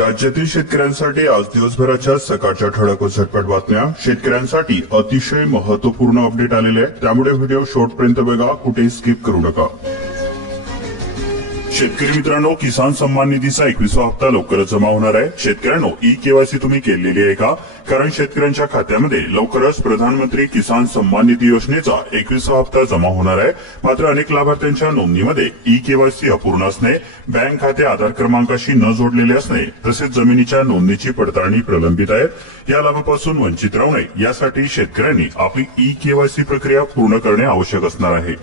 राज्यातील शेतकऱ्यांसाठी आज दिवसभराच्या सकाळच्या ठळक व झटपट बातम्या. शेतकऱ्यांसाठी अतिशय महत्वपूर्ण अपडेट आलेले आहे, त्यामुळे व्हिडिओ शेवटपर्यंत बघा, कुठे स्किप करू नका. शेतकरी मित्रांनो, किसान सन्मान निधीचा 21वा हप्ता लवकरच जमा होणार आहे. शेतकऱ्यांनो, ई-केवायसी तुम्ही केलेली आहे का? कारण शेतकऱ्यांच्या खात्यामध्ये लवकरच प्रधानमंत्री किसान सन्मान निधी योजनेचा 21वा हप्ता जमा होणार आहे. मात्र अनेक लाभार्थ्यांच्या नोंदणीमध्ये ई-केवायसी अपूर्ण असणे, बँक खाते आधार क्रमांकाशी न जोडलेले असणे तसेच जमिनीच्या नोंदणीची पडताळणी प्रलंबित आहे. या लाभापासून वंचित राहू नये यासाठी शेतकऱ्यांनी आपली ई-केवायसी प्रक्रिया पूर्ण करणे आवश्यक असणार आहे.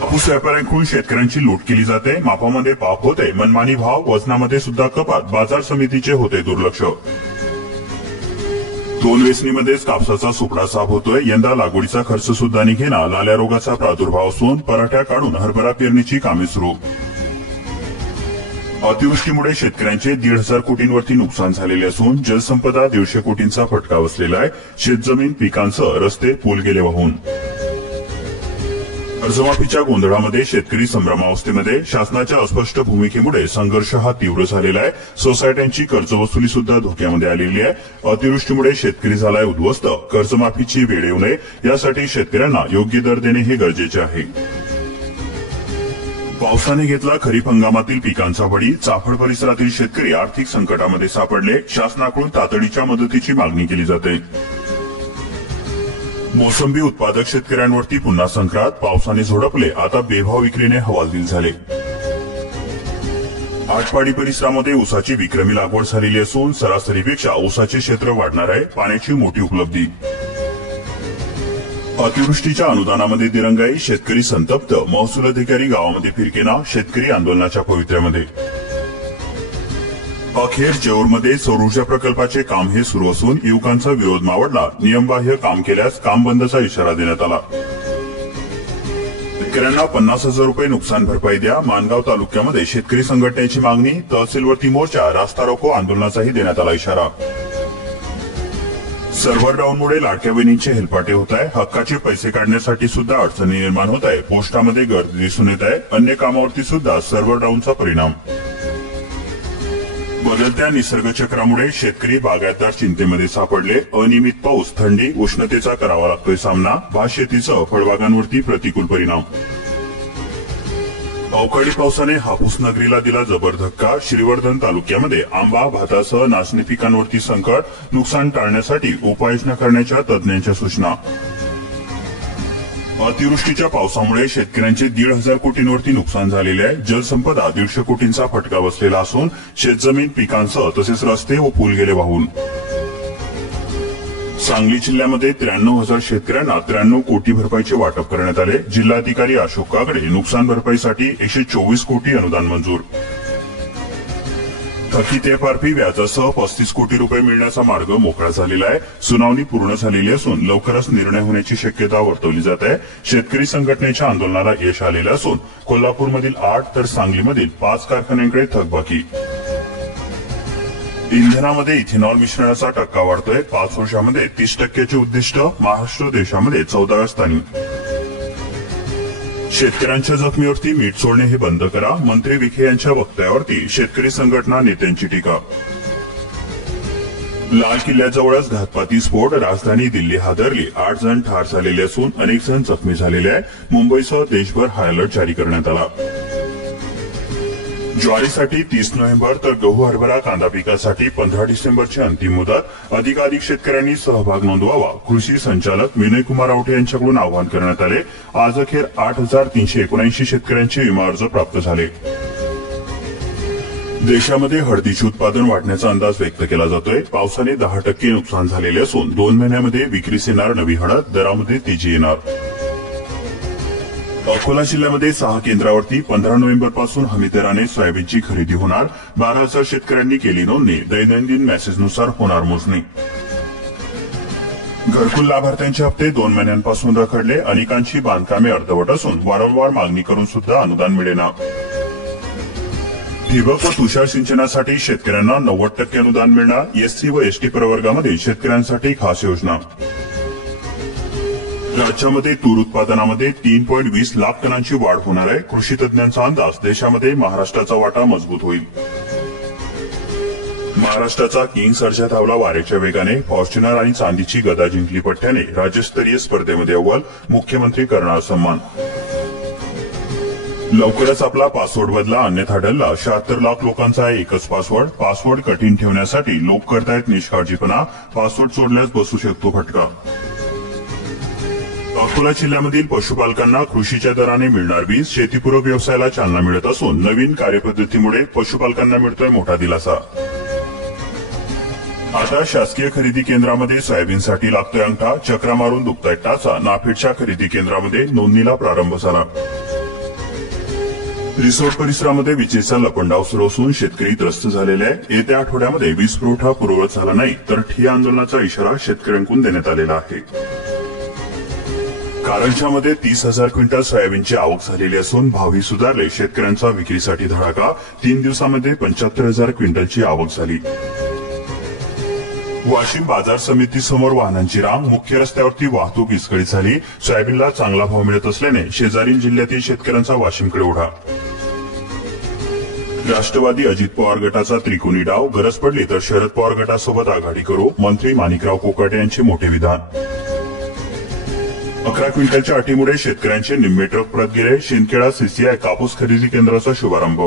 कापूस व्यापाऱ्यांकडून शेतकऱ्यांची लूट केली जाते, मापामध्ये पाप होते, मनमानी भाव, वजनामध्ये सुद्धा कपात, बाजार समितीचे होते दुर्लक्ष. 2 वेचणीमध्येच कापसाचा सुपडा साफ होतोय. यंदा लागवडीचा खर्च सुद्धा निघेना. लाल्या रोगाचा प्रादुर्भाव असून पराठ्या काढून हरभरा पेरणीची कामे सुरू. अतिवृष्टीमुळे शेतकऱ्यांचे 1,500 कोटींवरती नुकसान झालेले असून जलसंपदा 150 कोटींचा फटका बसलेला आहे. शेतजमीन, पिकांसह रस्ते, पूल गेले वाहून. कर्जमाफीच्या गोंधळामध्ये शेतकरी संभ्रमावस्थेमध्ये. शासनाच्या अस्पष्ट भूमिकेमुळे संघर्ष हा तीव्र झालेला आहे. सोसायट्यांची कर्जवसुली सुद्धा धोक्यामध्ये आलेली आहे. अतिवृष्टीमुळे शेतकरी झालाय उद्ध्वस्त. कर्जमाफीची वेळ येऊ नये यासाठी शेतकऱ्यांना योग्य दर देणे हे गरजेचे आहे. पावसाने घेतला खरीप हंगामातील पिकांचा बळी. चाफळ परिसरातील शेतकरी आर्थिक संकटामध्ये सापडले. शासनाकडून तातडीच्या मदतीची मागणी केली जाते. मोसंबी उत्पादक शेतकऱ्यांवरती पुन्हा संक्रांत. पावसाने झोडपले, आता बेभाव विक्रीने हवालदिल झाले. आटपाडी परिसरामध्ये ऊसाची विक्रमी लागवड झालेली असून सरासरीपेक्षा ऊसाचे क्षेत्र वाढणार आहे. पाण्याची मोठी उपलब्धी. अतिवृष्टीच्या अनुदानामध्ये दिरंगाई. शेतकरी संतप्त. महसूल अधिकारी गावामध्ये फिरकेना. शेतकरी आंदोलनाच्या पवित्र्यामध्ये. अखेर जेऊरमध्ये सौर ऊर्जा प्रकल्पाचे काम हे सुरू असून युवकांचा विरोध मावळला. नियमबाह्य काम केल्यास काम बंदचा इशारा देण्यात आला. शेतकऱ्यांना 50,000 रुपये नुकसान भरपाई द्या. माणगाव तालुक्यामध्ये शेतकरी संघटनेची मागणी. तहसीलवरती मोर्चा, रास्ता रोको आंदोलनाचाही देण्यात आला इशारा. सर्व्हर डाऊनमुळे लाडक्या बहिणींचे हेलपाटे होत आहे. हक्काचे पैसे काढण्यासाठी सुद्धा अडचणी निर्माण होत आहे. पोस्टामध्ये गर्दी दिसून येत आहे. अन्य कामावरती सुद्धा सर्व्हर डाऊनचा परिणाम. बदलत्या निसर्ग चक्रामुळे शेतकरी बागायतदार चिंतेमध्ये सापडले. अनियमित पाऊस, थंडी, उष्णतेचा करावा लागतोय सामना. भात शेतीसह फळबागांवरती प्रतिकूल परिणाम. अवकाळी पावसाने हापूस नगरीला दिला जबर धक्का. श्रीवर्धन तालुक्यामध्ये आंबा, भातासह नाचणी पिकांवरती संकट. नुकसान टाळण्यासाठी उपाययोजना करण्याच्या तज्ज्ञांच्या सूचना. अतिवृष्टीच्या पावसामुळे शेतकऱ्यांचे 1,500 कोटींवरती नुकसान झालेले आहे. जलसंपदा 150 कोटींचा फटका बसलेला असून शेतजमीन, पिकांसह तसेच रस्ते व पूल गेले वाहून. सांगली जिल्ह्यामध्ये 93,000 शेतकऱ्यांना 93 कोटी भरपाईचे वाटप करण्यात आले. जिल्हाधिकारी अशोक काकडे. नुकसान भरपाईसाठी 124 कोटी अनुदान मंजूर. थकीत एफआरपी व्याजासह 35 कोटी रुपये मिळण्याचा मार्ग मोकळा झालेला आहे. सुनावणी पूर्ण झालेली असून लवकरच निर्णय होण्याची शक्यता वर्तवली जात आहे. शेतकरी संघटनेच्या आंदोलनाला यश आलेलं असून कोल्हापूरमधील 8 तर सांगलीमधील 5 कारखान्यांकडे थकबाकी. इंधनामध्ये इथेनॉल मिश्रणाचा टक्का वाढतोय. 5 वर्षामध्ये 30% उद्दिष्ट. महाराष्ट्र देशामध्ये 14व्या स्थानी. शेतकऱ्यांच्या जखमीवरती मीठ सोडणे हे बंद करा. मंत्री विखे यांच्या वक्तव्यावरती शेतकरी संघटना नेत्यांची टीका. लाल किल्ल्याजवळच घातपाती स्फोट. राजधानी दिल्ली हादरली. 8 जण ठार झालेले असून अनेक जण जखमी झालेले आहेत. मुंबईसह देशभर हाय अलर्ट जारी करण्यात आला. ज्वारीसाठी 30 नोव्हेंबर तर गहू, हरभरा, कांदा पिकासाठी 15 डिसेंबरची अंतिम मुदत. अधिकाधिक शेतकऱ्यांनी सहभाग नोंदवावा. कृषी संचालक विनयकुमार आवटे यांच्याकडून आवाहन करण्यात आले. आज अखेर 8,379 शेतकऱ्यांचे विमा अर्ज प्राप्त झाले. देशामध्ये हळदीचे उत्पादन वाढण्याचा अंदाज व्यक्त केला जातोय. पावसाने 10% नुकसान झालेले असून 2 महिन्यामध्ये विक्रीस येणार नवी हळद. दरामध्ये तेजी येणार. अकोला जिल्ह्यामध्ये 6 केंद्रावरती 15 नोव्हेंबर पासून हमी दराने सोयाबीनची खरेदी होणार. 12,000 शेतकऱ्यांनी केली नोंदणी. दैनंदिन मेसेजनुसार होणार मोजणी. घरकुल लाभार्थ्यांचे हप्ते 2 महिन्यांपासून रखडले. अनेकांची बांधकामे अर्धवट असून वारंवार मागणी करून सुद्धा अनुदान मिळेना. ठिबक व तुषार सिंचनासाठी शेतकऱ्यांना 90% अनुदान मिळणार. एससी व एसटी प्रवर्गामध्ये शेतकऱ्यांसाठी खास योजना. राज्यामध्ये तूर उत्पादनामध्ये 3.20 लाख टनांची वाढ होणार आहे. कृषी तज्ज्ञांचा अंदाज. देशामध्ये महाराष्ट्राचा वाटा मजबूत होईल. महाराष्ट्राचा किंग सर्जा धावला वाऱ्याच्या वेगाने. फॉर्च्युनर आणि चांदीची गदा जिंकली पठ्ठ्याने. राज्यस्तरीय स्पर्धेमध्ये अव्वल. मुख्यमंत्री करणार सन्मान. लवकरच आपला पासवर्ड बदला अन्यथा डल्ला. 76 लाख लोकांचा आहे एकच पासवर्ड. पासवर्ड कठीण ठेवण्यासाठी लोक करतायत निष्काळजीपणा. पासवर्ड सोडल्यास बसू शकतो फटका. अकोला जिल्ह्यामधील पशुपालकांना कृषीच्या दराने मिळणार वीज. शेतीपूरक व्यवसायाला चालना मिळत असून नवीन कार्यपद्धतीमुळे पशुपालकांना मिळतोय मोठा दिलासा. आता शासकीय खरेदी केंद्रामध्ये सोयाबीनसाठी लागतोय अंगठा. चक्रा मारून दुखतायत टाचा. नाफेडच्या खरेदी केंद्रामध्ये नोंदणीला प्रारंभ झाला. रिसोड परिसरामध्ये विजेचा लपंडाव सुरू असून शेतकरी त्रस्त झालेले आहे. येत्या आठवड्यामध्ये वीज पुरवठा पूर्ववत झाला नाही तर ठिय्या आंदोलनाचा इशारा शेतकऱ्यांकडून देण्यात आलेला आहे. कारंजामध्ये 30,000 क्विंटल सोयाबीनची आवक झालेली असून भावही सुधारले. शेतकऱ्यांचा विक्रीसाठी धडाका. 3 दिवसांमध्ये 75,000 क्विंटलची आवक झाली. वाशिम बाजार समितीसमोर वाहनांची रांग. मुख्य रस्त्यावरती वाहतूक विस्कळीत झाली. सोयाबीनला चांगला भाव मिळत असल्याने शेजारील जिल्ह्यातील शेतकऱ्यांचा वाशिमकडे ओढा. राष्ट्रवादी अजित पवार गटाचा त्रिकोणी डाव. गरज पडली तर शरद पवार गटासोबत आघाडी करू. मंत्री माणिकराव कोकाटे यांचे मोठे विधान. 11 क्विंटलच्या अटीमुळे शेतकऱ्यांचे निम्मे ट्रक परत गेले. शिंदखेडा सीसीआय कापूस खरेदी केंद्राचा शुभारंभ.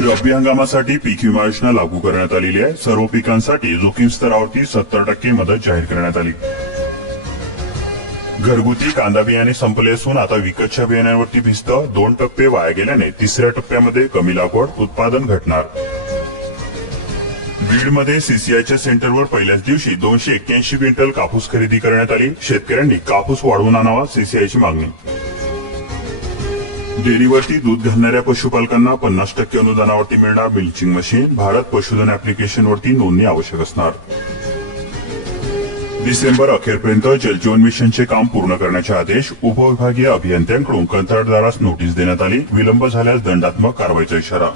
रब्बी हंगामासाठी पीक विमा योजना लागू करण्यात आलेली आहे. सर्व पिकांसाठी जोखीम स्तरावरती 70% मदत जाहीर करण्यात आली. घरगुती कांदा बियाणे संपले असून आता विकतच्या बियाण्यांवरती भिस्त. 2 टप्पे वाया गेल्याने तिसऱ्या टप्प्यामध्ये कमी लागवड. उत्पादन घटणार. बीडमध्ये सीसीआयच्या सेंटरवर पहिल्याच दिवशी 281 क्विंटल कापूस खरेदी करण्यात आली. शेतकऱ्यांनी कापूस वाढवून आणावा सीसीआयची मागणी. डेअरीवरती दूध घालणाऱ्या पशुपालकांना 50% अनुदानावरती मिळणार मिल्चिंग मशीन. भारत पशुधन ऍप्लिकेशनवरती नोंदणी आवश्यक असणार. डिसेंबर अखेरपर्यंत जलजीवन मिशनचे काम पूर्ण करण्याचे आदेश. उपविभागीय अभियंत्यांकडून कंत्राटदारास नोटीस देण्यात आली. विलंब झाल्यास दंडात्मक कारवाईचा इशारा.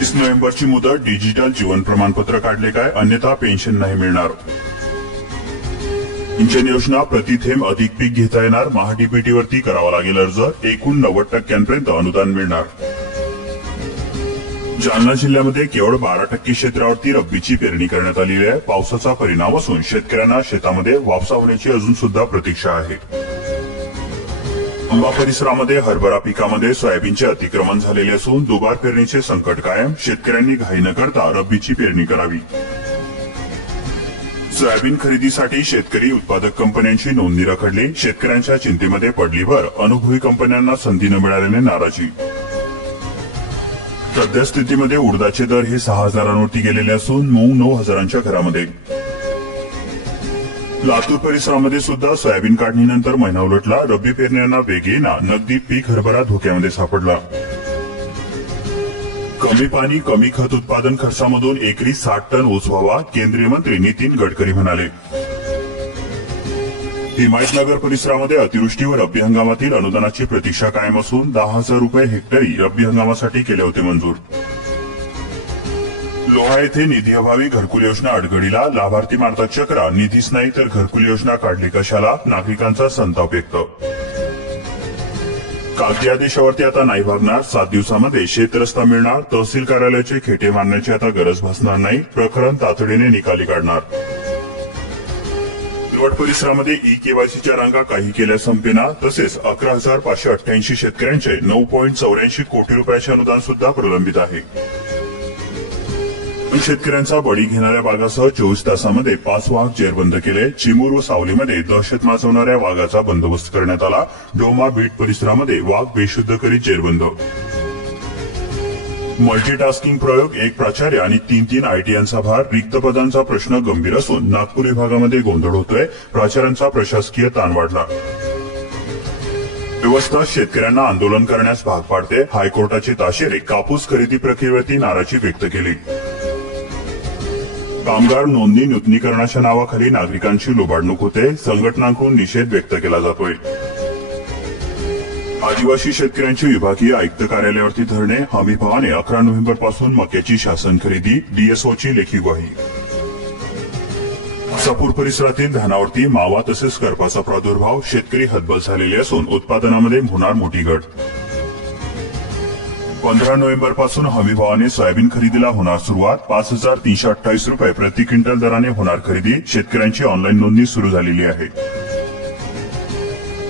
30 नोव्हेंबरची मुदत. डिजिटल जीवन प्रमाणपत्र काढले काय अन्यथा पेन्शन नाही मिळणार. सिंचन योजना प्रतिथेंब अधिक पीक घेता येणार. महाडीबीटीवरती करावा लागेल अर्ज. एकूण 90% अनुदान मिळणार. जालना जिल्ह्यामध्ये केवळ 12% क्षेत्रावरती रब्बीची पेरणी करण्यात आलेली आहे. पावसाचा परिणाम असून शेतकऱ्यांना शेतामध्ये वापसा होण्याची अजून सुद्धा प्रतीक्षा आहे. आंबा परिसरामध्ये हरभरा पिकामध्ये सोयाबीनचे अतिक्रमण झालेले असून दुबार पेरणीचे संकट कायम. शेतकऱ्यांनी घाई न करता रब्बीची पेरणी करावी. सोयाबीन खरेदीसाठी शेतकरी उत्पादक कंपन्यांची नोंदणी रखडली. शेतकऱ्यांच्या चिंतेमध्ये पडली भर. अनुभवी कंपन्यांना संधी न मिळाल्याने नाराजी. सध्या स्थितीमध्ये उडदाचे दर हे 6,000वरती गेलेले असून मूग 9,000च्या घरामध्ये. लातूर परिसरामध्ये सुद्धा सोयाबीन काढणीनंतर महिना उलटला. रब्बी पेरण्यांना वेग येईना. नगदी पीक हरभरा धोक्यामध्ये सापडला. कमी पाणी कमी खत उत्पादन खर्चामधून एकरी 60 टन ऊस व्हावा. केंद्रीय मंत्री नितीन गडकरी म्हणाले. हिमायतनगर परिसरामध्ये अतिवृष्टीवर रब्बी हंगामातील अनुदानाची प्रतीक्षा कायम असून 10,000 रुपये हेक्टरी रब्बी हंगामासाठी केले होते मंजूर. लोहा येथे निधीअभावी घरकुल योजना अडगडीला. लाभार्थी मारतात चक्रा. निधीच नाही तर घरकुल योजना काढली कशाला. नागरिकांचा संताप व्यक्त. कागदी आदेशावरती आता नाही भागणार. 7 दिवसामध्ये शेतरस्ता मिळणार. तहसील कार्यालयाचे खेटे मारण्याची आता गरज भासणार नाही. प्रकरण तातडीने निकाली काढणार. निवड परिसरामध्ये ई केवायसीच्या रांगा काही केल्या संपेना. तसेच 11,588 शेतकऱ्यांचे 9.84 कोटी रुपयाचे अनुदान सुद्धा प्रलंबित आहे. शेतकऱ्यांचा बळी घेणाऱ्या वाघासह 24 तासामध्ये 5 वाघ जेरबंद केले. चिमूर व सावलीमध्ये दहशत माजवणाऱ्या वाघाचा बंदोबस्त करण्यात आला. डोमा बीट परिसरामध्ये वाघ बेशुद्ध करीत जेरबंद. मल्टीटास्किंग प्रयोग. 1 प्राचार्य आणि 3 आयटीआयचा भार. रिक्त पदांचा प्रश्न गंभीर असून नागपूर विभागामध्ये गोंधळ होतोय. प्राचार्यांचा प्रशासकीय ताण वाढला. व्यवस्था शेतकऱ्यांना आंदोलन करण्यास भाग पाडते. हायकोर्टाचे ताशेरे. कापूस खरेदी प्रक्रियेवरती नाराजी व्यक्त केली. कामगार नोंदणी नूतनीकरणाच्या नावाखाली नागरिकांची लुबाडणूक होते. संघटनांकडून निषेध व्यक्त केला जातोय. आदिवासी शेतकऱ्यांची विभागीय आयुक्त कार्यालयावरती धरणे. हमी भावाने 11 नोव्हेंबरपासून मक्याची शासन खरेदी. डीएसओची लेखी ग्वाही. सापूर परिसरातील धानावरती मावा तसेच करपाचा प्रादुर्भाव. शेतकरी हतबल झालेले असून उत्पादनामध्ये होणार मोठी घट. 15 नोव्हेंबर पासून हमीभावाने सोयाबीन खरेदीला होणार सुरुवात. 5,328 रुपये प्रति क्विंटल दराने होणार खरेदी. शेतकऱ्यांची ऑनलाईन नोंदणी सुरू झालेली आहे.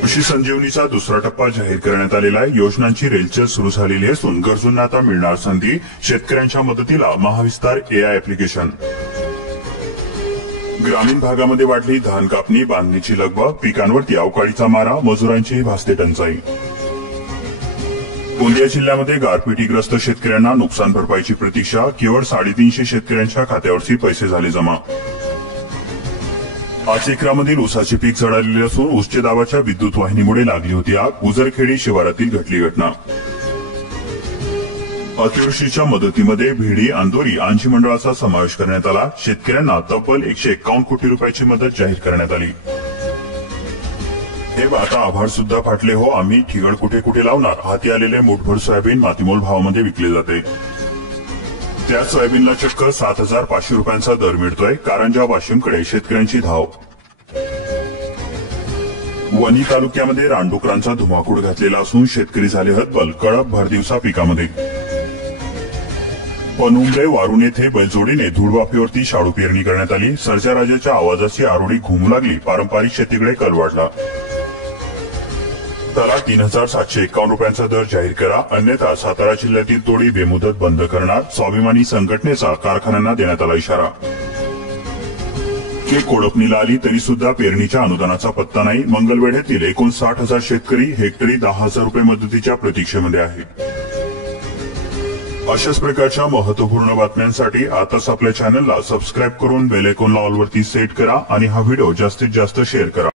कृषी संजीवनीचा दुसरा टप्पा जाहीर करण्यात आलेला आहे. योजनांची रेलचेल सुरू झालेली असून गरजूंना आता मिळणार संधी. शेतकऱ्यांच्या मदतीला महाविस्तार एआय ऍप्लिकेशन. ग्रामीण भागामध्ये वाढली धान कापणी, बांधणीची लगबग, पिकांवरती अवकाळीचा मारा, मजुरांची भासते टंचाई. गोंदिया जिल्ह्यामध्ये गारपिटीग्रस्त शेतकऱ्यांना नुकसान भरपाईची प्रतीक्षा. केवळ 350 शेतकऱ्यांच्या खात्यावरती पैसे झाले जमा. 5 एकरामधील ऊसाचे पीक जळालेले असून उच्च दाबाच्या विद्युत वाहिनीमुळे लागली होती आग. उजरखेडी शिवारातील घडली घटना. अतिवृष्टीच्या मदतीमध्ये भिडी, अंदोरी, आंजी मंडळाचा समावेश करण्यात आला. शेतकऱ्यांना तब्बल 151 कोटी रुपयाची मदत जाहीर करण्यात आली. हे आता आभाळ सुद्धा फाटले हो, आम्ही ठिगळ कुठे कुठे लावणार. हाती आलेले मुठभर सोयाबीन मातीमोल भावामध्ये विकले जाते. त्या सोयाबीनला चक्क 7,500 रुपयांचा दर मिळतोय. कारंजा वाशिमकडे शेतकऱ्यांची धाव. वणी तालुक्यामध्ये रानडुकरांचा धुमाकूळ घातलेला असून शेतकरी झाले हतबल. कळप भरदिवसा पिकामध्ये. पनुंबरे वारुण येथे बैलजोडीने धुळवाफीवरती शाळू पेरणी करण्यात आली. सर्जाराजाच्या आवाजाची आरोळी घुमू लागली. पारंपरिक शेतीकडे कल वाढला. त्याला 3,751 रुपयांचा दर जाहीर करा, अन्यथा सातारा जिल्ह्यातील तोडी बेमुदत बंद करणार. स्वाभिमानी संघटनेचा कारखान्यांना देण्यात आला इशारा. के कोळपणीला आली तरी सुद्धा पेरणीच्या अनुदानाचा पत्ता नाही. मंगलवेढ्यातील एकूण 60,000 शेतकरी हेक्टरी 10,000 रुपये मदतीच्या प्रतीक्षेमध्ये आहेत. अशाच प्रकारच्या महत्वपूर्ण बातम्यांसाठी आताच आपल्या चॅनलला सबस्क्राईब करून बेल आयकॉनला ऑल वरती सेट करा आणि हा व्हिडिओ जास्तीत जास्त शेअर करा.